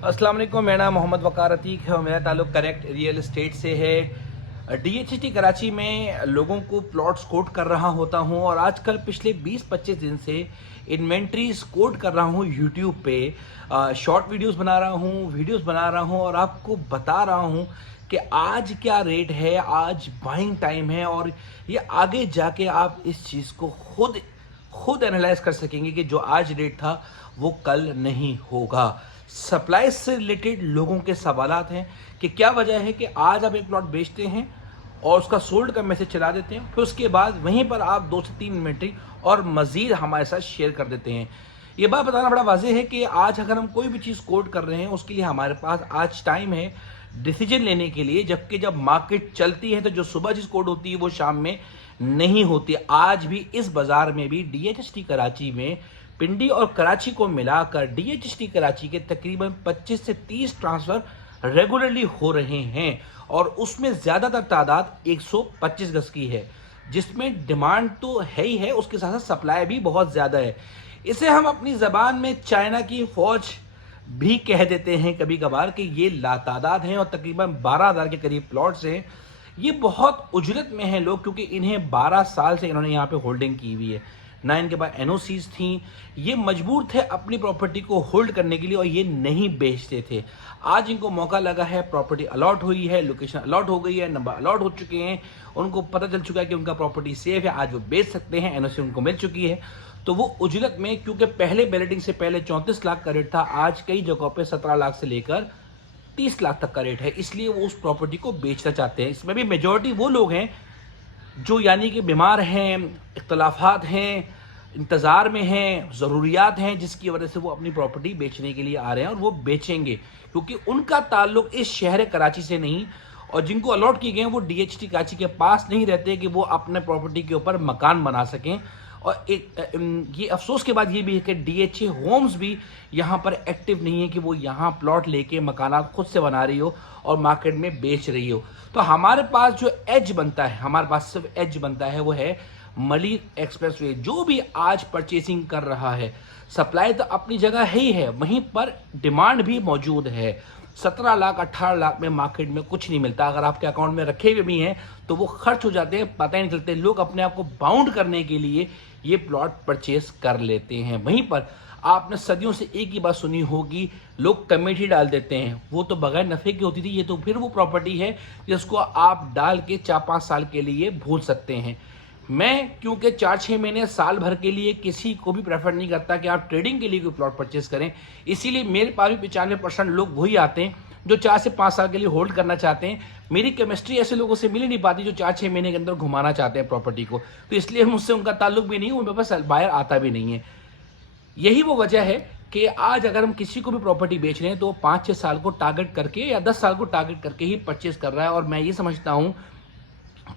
अस्सलाम वालेकुम। मेरा नाम मोहम्मद वकार अतीक है और मेरा ताल्लुक करेक्ट रियल एस्टेट से है। डीएचटी कराची में लोगों को प्लॉट्स कोट कर रहा होता हूं और आजकल पिछले 20-25 दिन से इन्वेंट्रीज कोट कर रहा हूं यूट्यूब पे। शॉर्ट वीडियोस बना रहा हूं, वीडियोस बना रहा हूं और आपको बता रहा हूं कि आज क्या रेट है, आज बाइंग टाइम है और ये आगे जाके आप इस चीज़ को खुद एनालाइज कर सकेंगे कि जो आज रेट था वो कल नहीं होगा। सप्लाई से रिलेटेड लोगों के सवालात हैं कि क्या वजह है कि आज आप एक प्लॉट बेचते हैं और उसका सोल्ड का मैसेज चला देते हैं, फिर उसके बाद वहीं पर आप 2 से 3 इन्वेंट्री और मजीद हमारे साथ शेयर कर देते हैं। ये बात बताना बड़ा वाज़ेह है कि आज अगर हम कोई भी चीज़ कोट कर रहे हैं उसके लिए हमारे पास आज टाइम है डिसीजन लेने के लिए, जबकि जब मार्केट चलती है तो जो सुबह चीज़ कोट होती है वो शाम में नहीं होती। आज भी इस बाजार में भी डीएचटी कराची में पिंडी और कराची को मिलाकर डीएचटी कराची के तकरीबन 25 से 30 ट्रांसफर रेगुलरली हो रहे हैं और उसमें ज़्यादातर तादाद 125 गज की है, जिसमें डिमांड तो है ही है, उसके साथ साथ सप्लाई भी बहुत ज़्यादा है। इसे हम अपनी ज़बान में चाइना की फ़ौज भी कह देते हैं कभी कभार कि ये लातादाद हैं और तकरीबन 12,000 के करीब प्लॉट्स हैं। ये बहुत उजरत में हैं लोग, क्योंकि इन्हें 12 साल से इन्होंने यहाँ पे होल्डिंग की हुई है ना, इनके पास एनओसीज थी, ये मजबूर थे अपनी प्रॉपर्टी को होल्ड करने के लिए और ये नहीं बेचते थे। आज इनको मौका लगा है, प्रॉपर्टी अलॉट हुई है, लोकेशन अलॉट हो गई है, नंबर अलॉट हो चुके हैं, उनको पता चल चुका है कि उनका प्रॉपर्टी सेफ है, आज वो बेच सकते हैं, एनओसी उनको मिल चुकी है। तो वो उजरत में, क्योंकि पहले बैलेटिंग से पहले 34 लाख का रेट था, आज कई जगहों पर 17 लाख से लेकर 30 लाख तक का रेट है, इसलिए वो उस प्रॉपर्टी को बेचना चाहते हैं। इसमें भी मेजॉरिटी वो लोग हैं जो यानी कि बीमार हैं, इख्तलाफात हैं, इंतज़ार में हैं, ज़रूरियात हैं, जिसकी वजह से वो अपनी प्रॉपर्टी बेचने के लिए आ रहे हैं और वो बेचेंगे, क्योंकि उनका ताल्लुक इस शहर कराची से नहीं, और जिनको अलॉट किए गए हैं वो डीएचटी कराची के पास नहीं रहते कि वो अपने प्रॉपर्टी के ऊपर मकान बना सकें। और एक ये अफसोस के बाद ये भी है कि डीएचए होम्स भी यहाँ पर एक्टिव नहीं है कि वो यहाँ प्लॉट लेके मकानात खुद से बना रही हो और मार्केट में बेच रही हो। तो हमारे पास जो एज बनता है, हमारे पास सिर्फ एज बनता है वो है मलिक एक्सप्रेसवे। जो भी आज परचेसिंग कर रहा है, सप्लाई तो अपनी जगह ही है, वहीं पर डिमांड भी मौजूद है। 17 लाख 18 लाख में मार्केट में कुछ नहीं मिलता। अगर आपके अकाउंट में रखे हुए भी हैं तो वो खर्च हो जाते हैं, पता ही नहीं चलते। लोग अपने आप को बाउंड करने के लिए ये प्लॉट परचेस कर लेते हैं। वहीं पर आपने सदियों से एक ही बात सुनी होगी, लोग कमेटी डाल देते हैं, वो तो बगैर नफ़े की होती थी, ये तो फिर वो प्रॉपर्टी है जिसको आप डाल के 4-5 साल के लिए भूल सकते हैं। मैं क्योंकि 4-6 महीने साल भर के लिए किसी को भी प्रेफर नहीं करता कि आप ट्रेडिंग के लिए कोई प्लॉट परचेस करें, इसीलिए मेरे पास भी 95% लोग वही आते हैं जो 4 से 5 साल के लिए होल्ड करना चाहते हैं। मेरी केमिस्ट्री ऐसे लोगों से मिल ही नहीं पाती जो 4-6 महीने के अंदर घुमाना चाहते हैं प्रॉपर्टी को, तो इसलिए मुझसे उनका ताल्लुक भी नहीं है, उनके पास बायर आता भी नहीं है। यही वो वजह है कि आज अगर हम किसी को भी प्रॉपर्टी बेच रहे हैं तो 5-6 साल को टारगेट करके या 10 साल को टारगेट करके ही परचेस कर रहा है। और मैं ये समझता हूँ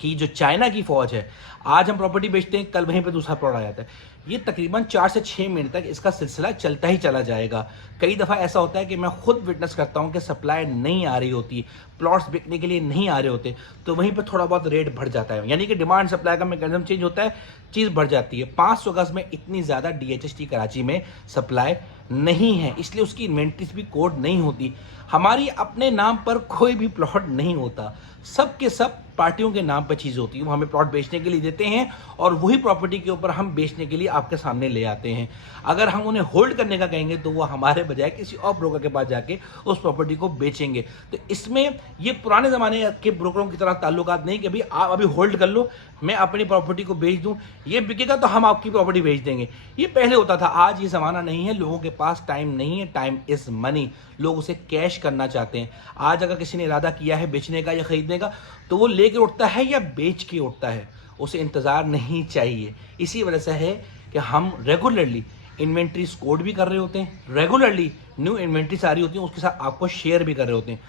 कि जो चाइना की फौज है, आज हम प्रॉपर्टी बेचते हैं, कल वहीं पे दूसरा प्लॉट आ जाता है, ये तकरीबन 4 से 6 महीने तक इसका सिलसिला चलता ही चला जाएगा। कई दफ़ा ऐसा होता है कि मैं खुद विटनेस करता हूं कि सप्लाई नहीं आ रही होती, प्लॉट्स बिकने के लिए नहीं आ रहे होते, तो वहीं पर थोड़ा बहुत रेट बढ़ जाता है, यानी कि डिमांड सप्लाई का मैकेनिज्म चेंज होता है, चीज़ बढ़ जाती है। 500 गज में इतनी ज़्यादा डीएचटी कराची में सप्लाई नहीं है, इसलिए उसकी इन्वेंट्रीज भी कोड नहीं होती। हमारी अपने नाम पर कोई भी प्लॉट नहीं होता, सब के सब पार्टियों के नाम पर चीज़ होती है। वो हमें प्लॉट बेचने के लिए देते हैं और वही प्रॉपर्टी के ऊपर हम बेचने के लिए आपके सामने ले आते हैं। अगर हम उन्हें होल्ड करने का कहेंगे तो वो हमारे बजाय किसी और ब्रोकर के पास जाके उस प्रॉपर्टी को बेचेंगे। तो इसमें ये पुराने ज़माने के ब्रोकरों की तरह ताल्लुकात नहीं कि भाई आप अभी होल्ड कर लो, मैं अपनी प्रॉपर्टी को बेच दूँ, ये बिकेगा तो हम आपकी प्रॉपर्टी बेच देंगे। ये पहले होता था, आज ये ज़माना नहीं है। लोगों के पास टाइम नहीं है, टाइम इज़ मनी, लोग उसे कैश करना चाहते हैं। आज अगर किसी ने इरादा किया है बेचने का या ख़रीदने का तो वो लेके उठता है या बेच के उठता है, उसे इंतज़ार नहीं चाहिए। इसी वजह से है कि हम रेगुलरली इन्वेंट्री कोड भी कर रहे होते हैं, रेगुलरली न्यू इन्वेंट्रीज आ रही होती हैं, उसके साथ आपको शेयर भी कर रहे होते हैं।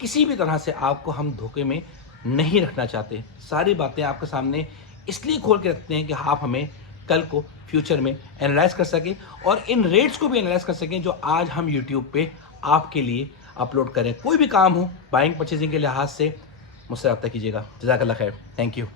किसी भी तरह से आपको हम धोखे में नहीं रखना चाहते। सारी बातें आपके सामने इसलिए खोल के रखते हैं कि आप हमें कल को फ्यूचर में एनालाइज कर सकें और इन रेट्स को भी एनालाइज कर सकें जो आज हम यूट्यूब पे आपके लिए अपलोड करें। कोई भी काम हो बाइंग परचेजिंग के लिहाज से मुझसे रब्ता कीजिएगा। जज़ाकल्लाह खैर, थैंक यू।